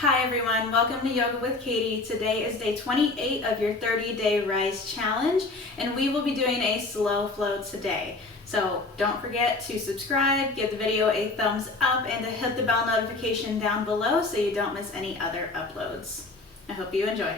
Hi everyone, welcome to Yoga with Katie. Today is day 28 of your 30-day Rise Challenge, and we will be doing a slow flow today. So don't forget to subscribe, give the video a thumbs up, and to hit the bell notification down below so you don't miss any other uploads. I hope you enjoy.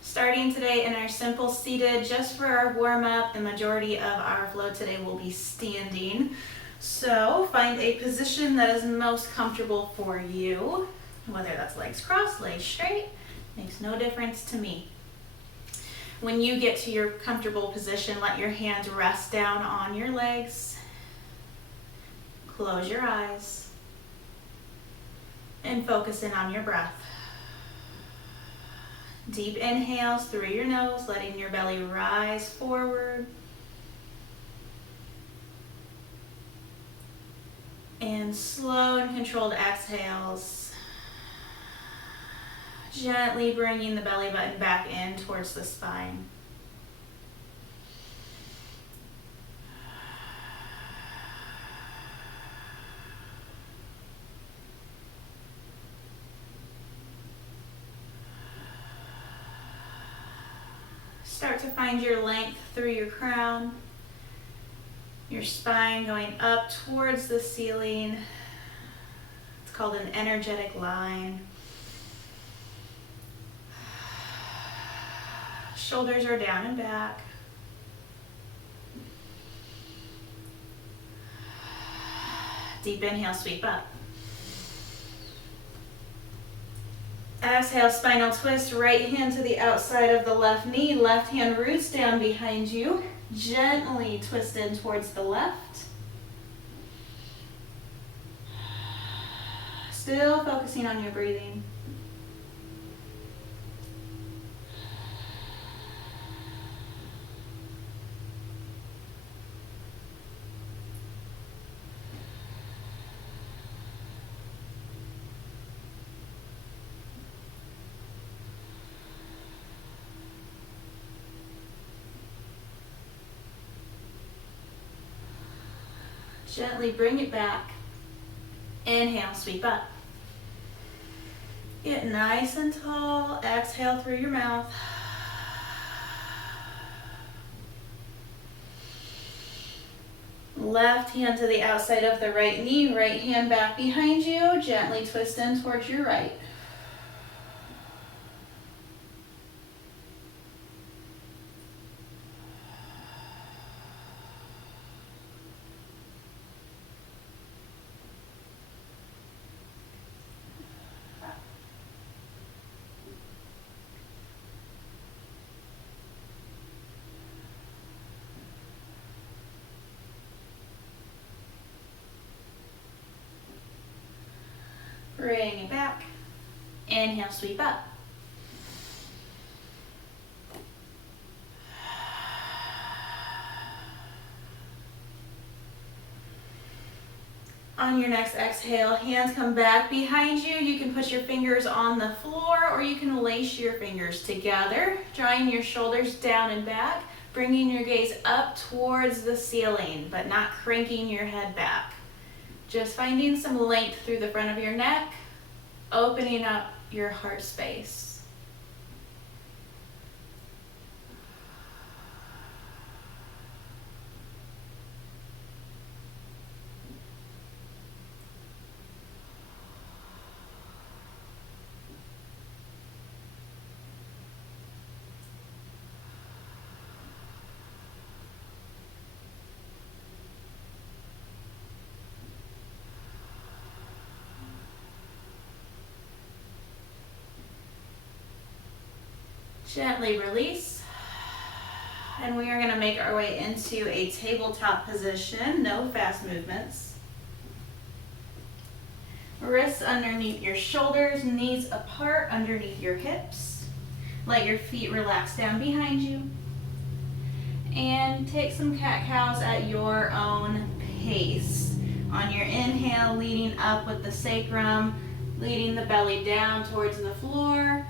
Starting today in our simple seated, just for our warm-up, the majority of our flow today will be standing. So find a position that is most comfortable for you, whether that's legs crossed, legs straight, makes no difference to me. When you get to your comfortable position, let your hands rest down on your legs. Close your eyes and focus in on your breath. Deep inhales through your nose, letting your belly rise forward. And slow and controlled exhales. Gently bringing the belly button back in towards the spine. Start to find your length through your crown, your spine going up towards the ceiling. It's called an energetic line. Shoulders are down and back. Deep inhale, sweep up. Exhale, spinal twist, right hand to the outside of the left knee, left hand roots down behind you, gently twist in towards the left. Still focusing on your breathing. Gently bring it back. Inhale, sweep up. Get nice and tall. Exhale through your mouth. Left hand to the outside of the right knee, right hand back behind you. Gently twist in towards your right. Bring it back. Inhale, sweep up. On your next exhale, hands come back behind you. You can put your fingers on the floor or you can lace your fingers together, drawing your shoulders down and back, bringing your gaze up towards the ceiling, but not cranking your head back. Just finding some length through the front of your neck, opening up your heart space. Gently release, and we are going to make our way into a tabletop position, no fast movements. Wrists underneath your shoulders, knees apart underneath your hips. Let your feet relax down behind you. And take some cat-cows at your own pace. On your inhale, leading up with the sacrum, leading the belly down towards the floor.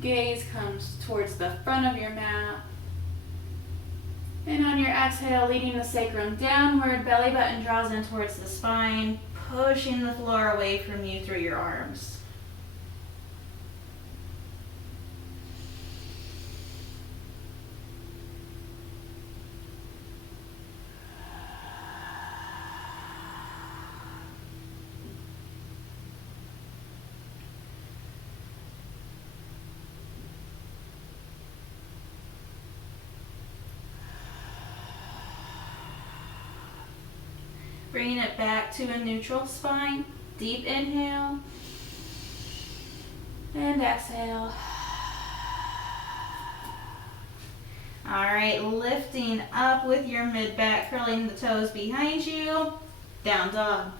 Gaze comes towards the front of your mat. And on your exhale, leading the sacrum downward, belly button draws in towards the spine, pushing the floor away from you through your arms. Bringing it back to a neutral spine. Deep inhale. And exhale. All right, lifting up with your mid-back, curling the toes behind you. Down dog.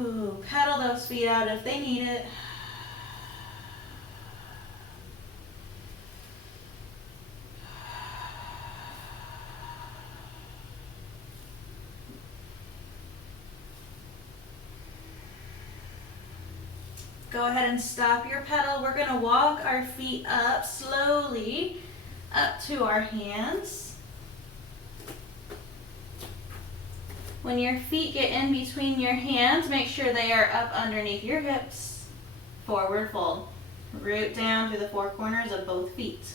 Ooh, pedal those feet out if they need it. Go ahead and stop your pedal. We're going to walk our feet up slowly, up to our hands. When your feet get in between your hands, make sure they are up underneath your hips. Forward fold. Root down through the four corners of both feet.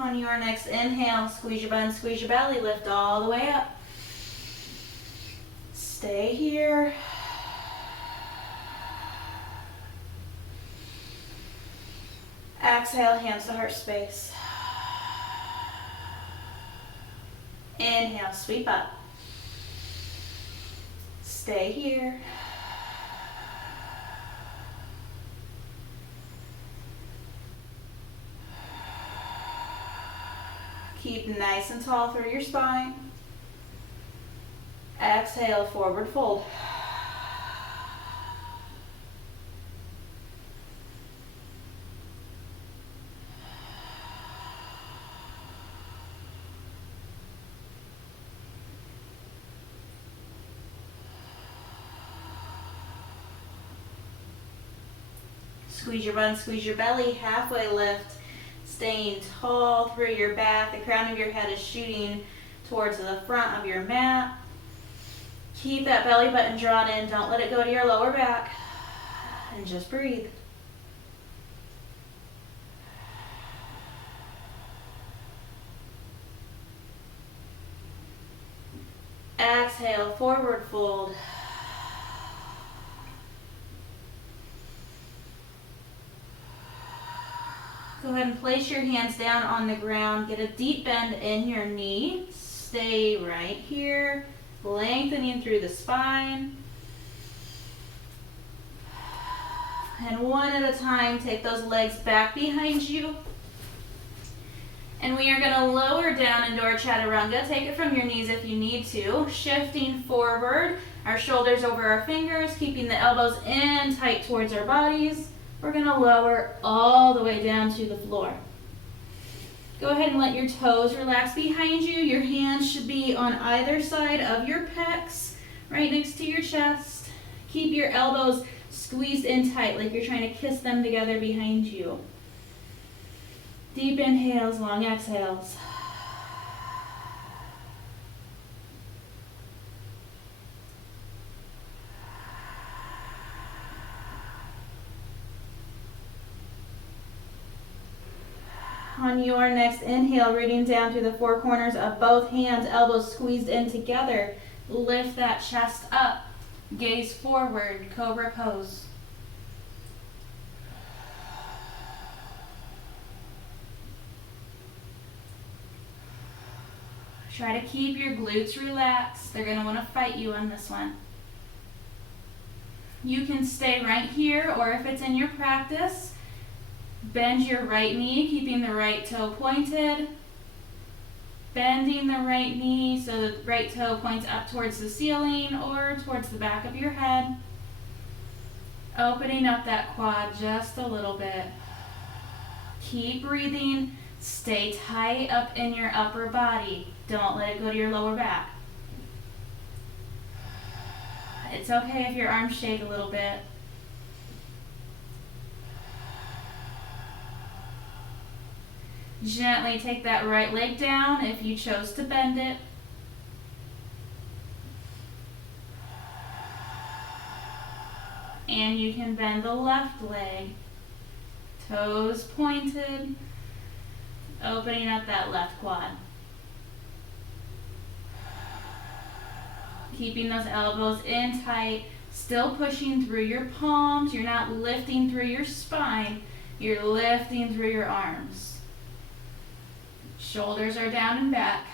On your next inhale, squeeze your butt, squeeze your belly, lift all the way up. Stay here. Exhale, hands to heart space. Inhale, sweep up. Stay here. Keep nice and tall through your spine. Exhale, forward fold. Squeeze your butt, squeeze your belly, halfway lift. Staying tall through your back. The crown of your head is shooting towards the front of your mat. Keep that belly button drawn in. Don't let it go to your lower back. And just breathe. Exhale, forward fold. Go ahead and place your hands down on the ground. Get a deep bend in your knee. Stay right here, lengthening through the spine. And one at a time, take those legs back behind you. And we are going to lower down into our chaturanga. Take it from your knees if you need to. Shifting forward, our shoulders over our fingers, keeping the elbows in tight towards our bodies. We're going to lower all the way down to the floor. Go ahead and let your toes relax behind you. Your hands should be on either side of your pecs, right next to your chest. Keep your elbows squeezed in tight like you're trying to kiss them together behind you. Deep inhales, long exhales. On your next inhale, rooting down through the four corners of both hands, elbows squeezed in together. Lift that chest up. Gaze forward, cobra pose. Try to keep your glutes relaxed. They're going to want to fight you on this one. You can stay right here, or if it's in your practice, bend your right knee, keeping the right toe pointed. Bending the right knee so the right toe points up towards the ceiling or towards the back of your head. Opening up that quad just a little bit. Keep breathing. Stay tight up in your upper body. Don't let it go to your lower back. It's okay if your arms shake a little bit. Gently take that right leg down if you chose to bend it. And you can bend the left leg. Toes pointed, opening up that left quad. Keeping those elbows in tight, still pushing through your palms. You're not lifting through your spine, you're lifting through your arms. Shoulders are down and back.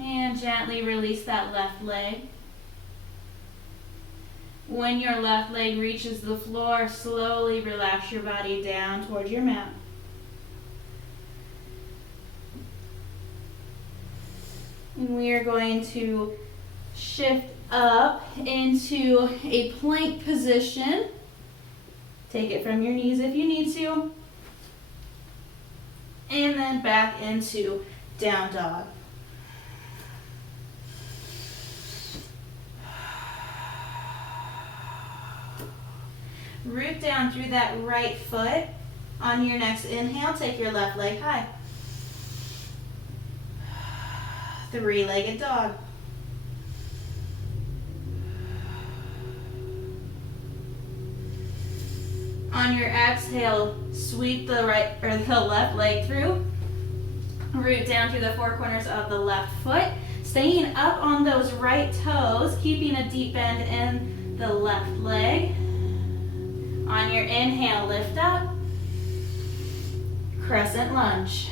And gently release that left leg. When your left leg reaches the floor, slowly relax your body down towards your mat. And we are going to shift up into a plank position. Take it from your knees if you need to. And then back into down dog. Root down through that right foot. On your next inhale, take your left leg high. Three-legged dog. On your exhale, sweep the right or the left leg through. Root down through the four corners of the left foot. Staying up on those right toes, keeping a deep bend in the left leg. On your inhale, lift up. Crescent lunge.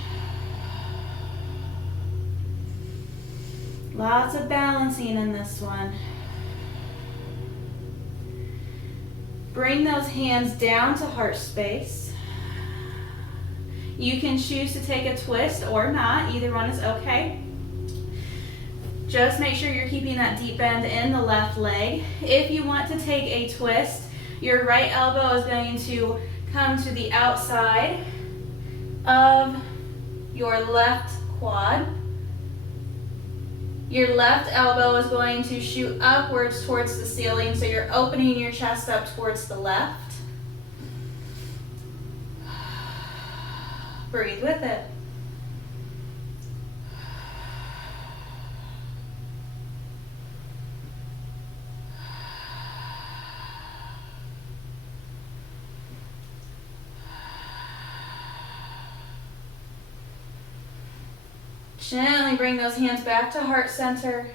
Lots of balancing in this one. Bring those hands down to heart space. You can choose to take a twist or not. Either one is okay. Just make sure you're keeping that deep bend in the left leg. If you want to take a twist, your right elbow is going to come to the outside of your left quad. Your left elbow is going to shoot upwards towards the ceiling, so you're opening your chest up towards the left. Breathe with it. Gently bring those hands back to heart center.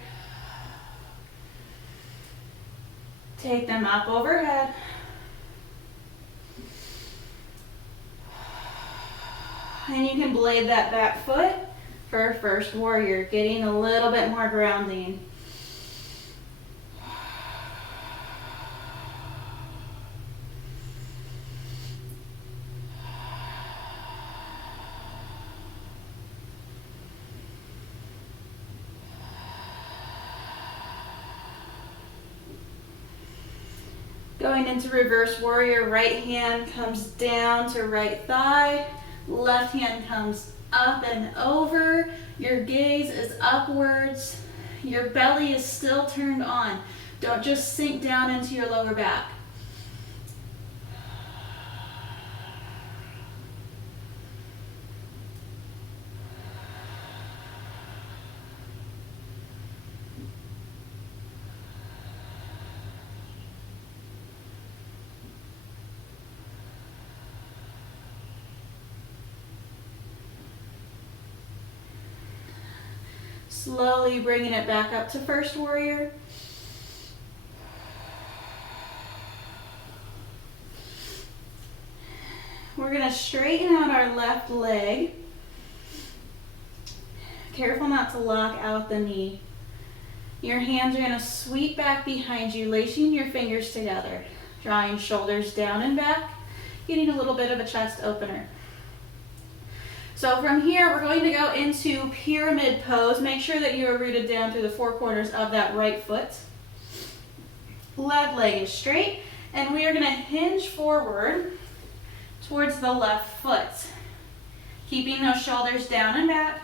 Take them up overhead. And you can blade that back foot for first warrior, getting a little bit more grounding. Going into reverse warrior, right hand comes down to right thigh, left hand comes up and over, your gaze is upwards, your belly is still turned on. Don't just sink down into your lower back. Slowly bringing it back up to first warrior. We're going to straighten out our left leg. Careful not to lock out the knee. Your hands are going to sweep back behind you, lacing your fingers together, drawing shoulders down and back, getting a little bit of a chest opener. So from here, we're going to go into pyramid pose. Make sure that you are rooted down through the four corners of that right foot. Left leg is straight, And we are going to hinge forward towards the left foot, keeping those shoulders down and back.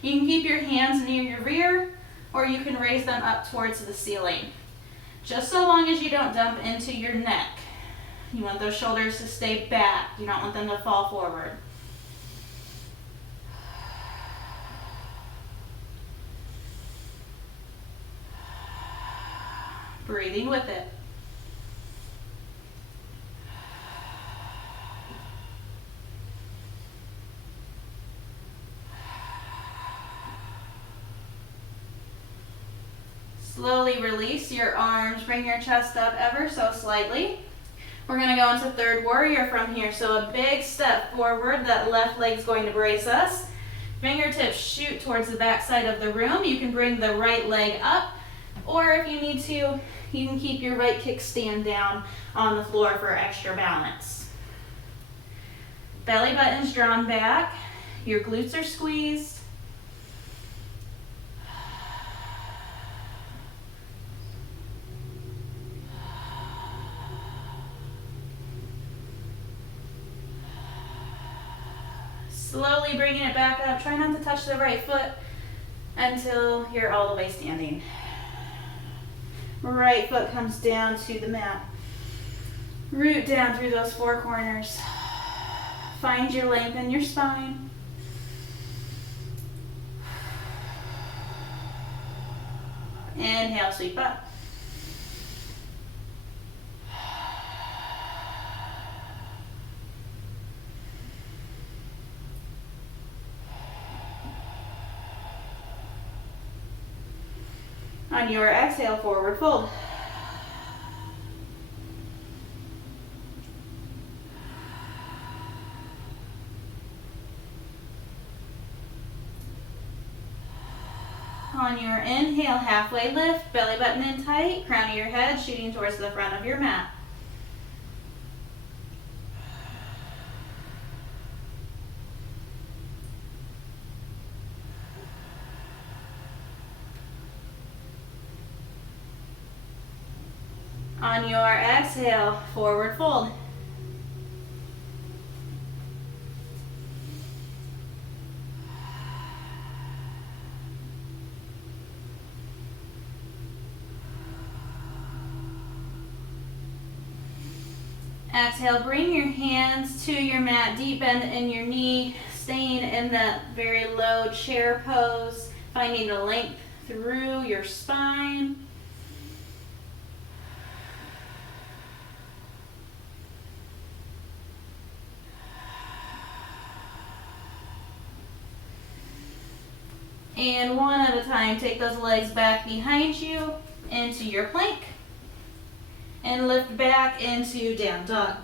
You can keep your hands near your rear, or you can raise them up towards the ceiling. Just so long as you don't dump into your neck. You want those shoulders to stay back. You don't want them to fall forward. Breathing with it. Slowly release your arms, bring your chest up ever so slightly. We're going to go into third warrior from here. So a big step forward, that left leg's going to brace us. Fingertips shoot towards the back side of the room. You can bring the right leg up, or if you need to, you can keep your right kickstand down on the floor for extra balance. Belly button's drawn back, your glutes are squeezed. Slowly bringing it back up. Try not to touch the right foot until you're all the way standing. Right foot comes down to the mat. Root down through those four corners. Find your length in your spine. Inhale, sweep up. On your exhale, forward fold. On your inhale, halfway lift, belly button in tight, crown of your head shooting towards the front of your mat. On your exhale, forward fold. Exhale, bring your hands to your mat, deep bend in your knee, staying in that very low chair pose, finding the length through your spine. And one at a time, take those legs back behind you into your plank and lift back into down dog.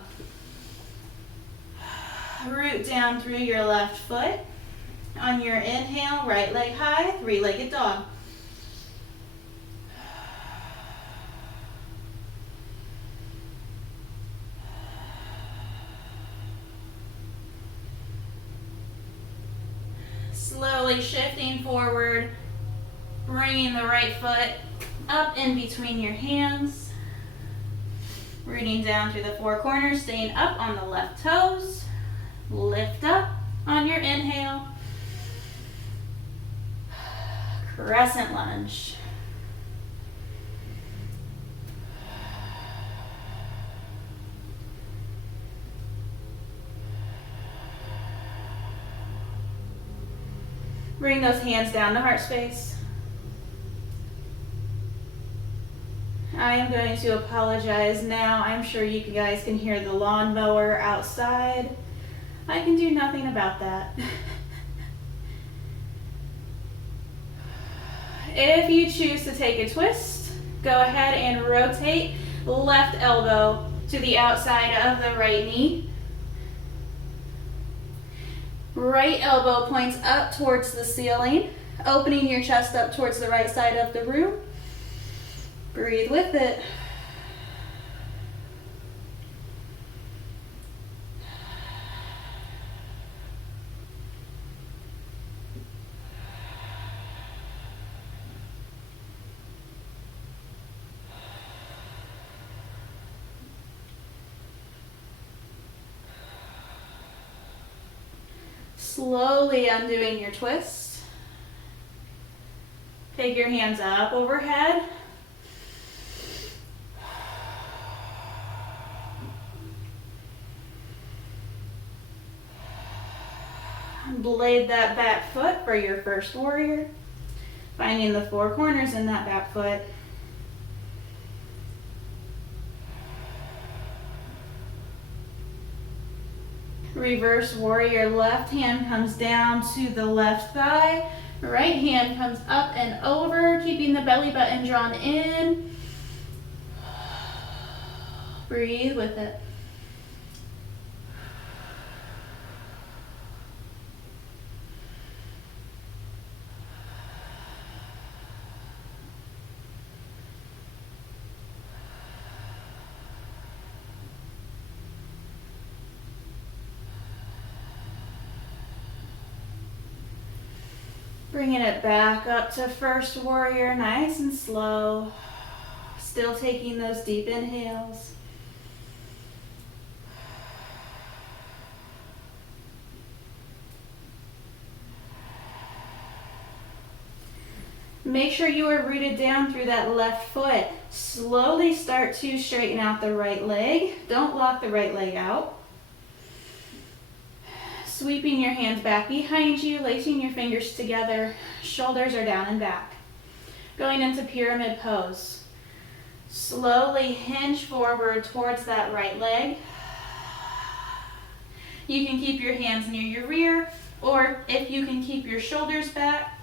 Root down through your left foot. On your inhale, right leg high, three-legged dog. Slowly shifting forward, bringing the right foot up in between your hands. Rooting down through the four corners, staying up on the left toes. Lift up on your inhale. Crescent lunge. Bring those hands down to heart space. I am going to apologize now. I'm sure you guys can hear the lawnmower outside. I can do nothing about that. If you choose to take a twist, go ahead and rotate left elbow to the outside of the right knee. Right elbow points up towards the ceiling, opening your chest up towards the right side of the room. Breathe with it. Slowly undoing your twist. Take your hands up overhead. Blade that back foot for your first warrior. Finding the four corners in that back foot. Reverse warrior, left hand comes down to the left thigh. Right hand comes up and over, keeping the belly button drawn in. Breathe with it. Bringing it back up to first warrior, nice and slow. Still taking those deep inhales. Make sure you are rooted down through that left foot. Slowly start to straighten out the right leg. Don't lock the right leg out. Sweeping your hands back behind you, lacing your fingers together. Shoulders are down and back. Going into pyramid pose. Slowly hinge forward towards that right leg. You can keep your hands near your rear, or if you can keep your shoulders back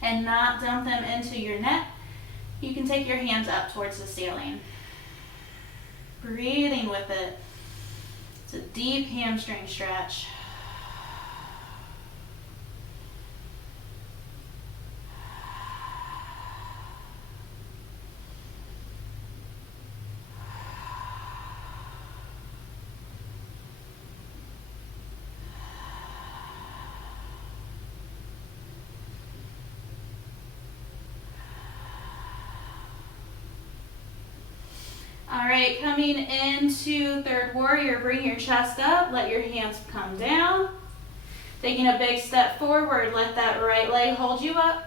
and not dump them into your neck, you can take your hands up towards the ceiling. Breathing with it. It's a deep hamstring stretch. All right, coming into third warrior, bring your chest up, let your hands come down. Taking a big step forward, let that right leg hold you up.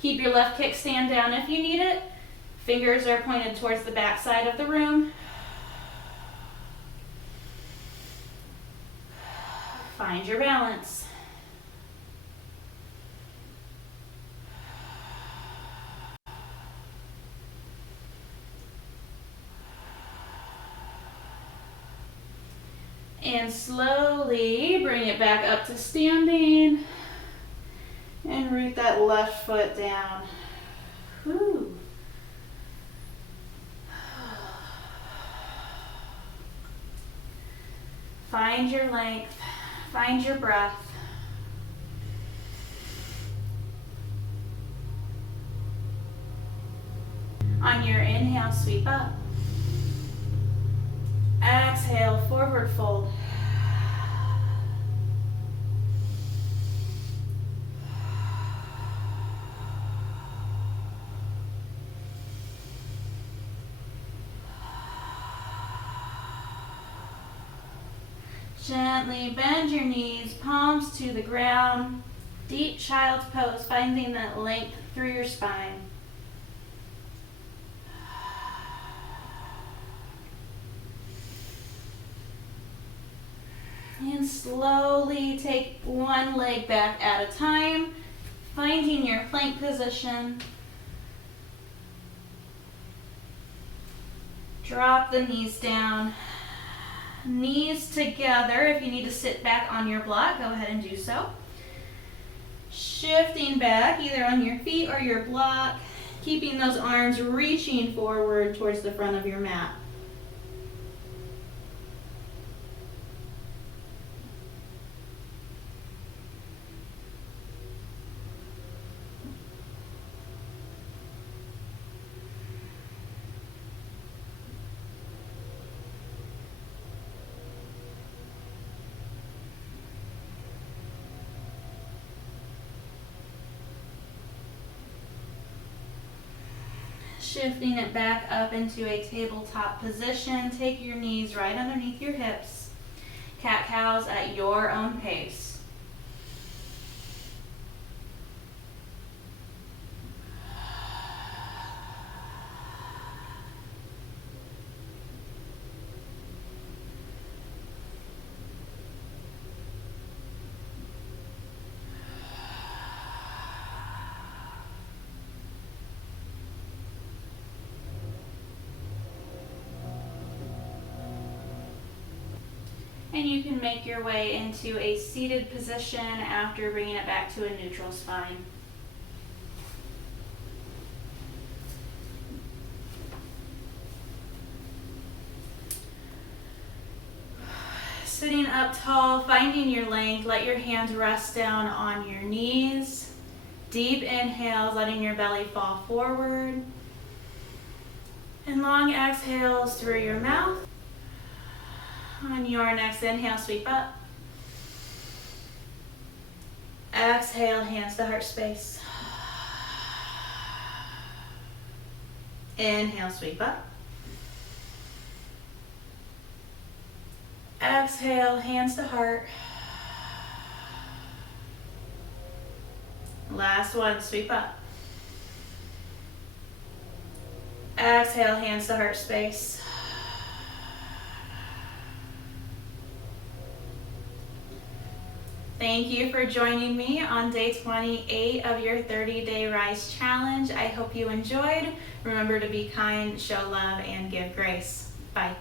Keep your left kickstand down if you need it. Fingers are pointed towards the back side of the room. Find your balance. And slowly bring it back up to standing and root that left foot down. Whew. Find your length, find your breath. On your inhale, sweep up. Exhale, forward fold. Gently bend your knees, palms to the ground. Deep child's pose, finding that length through your spine. And slowly take one leg back at a time, finding your plank position. Drop the knees down, knees together. If you need to sit back on your block, go ahead and do so. Shifting back either on your feet or your block, keeping those arms reaching forward towards the front of your mat. Shifting it back up into a tabletop position. Take your knees right underneath your hips. Cat-cows at your own pace. And you can make your way into a seated position after bringing it back to a neutral spine. Sitting up tall, finding your length, let your hands rest down on your knees. Deep inhales, letting your belly fall forward. And long exhales through your mouth. On your next inhale, sweep up. Exhale, hands to heart space. Inhale, sweep up. Exhale, hands to heart. Last one, sweep up. Exhale, hands to heart space. Thank you for joining me on day 28 of your 30-day Rise Challenge. I hope you enjoyed. Remember to be kind, show love, and give grace. Bye.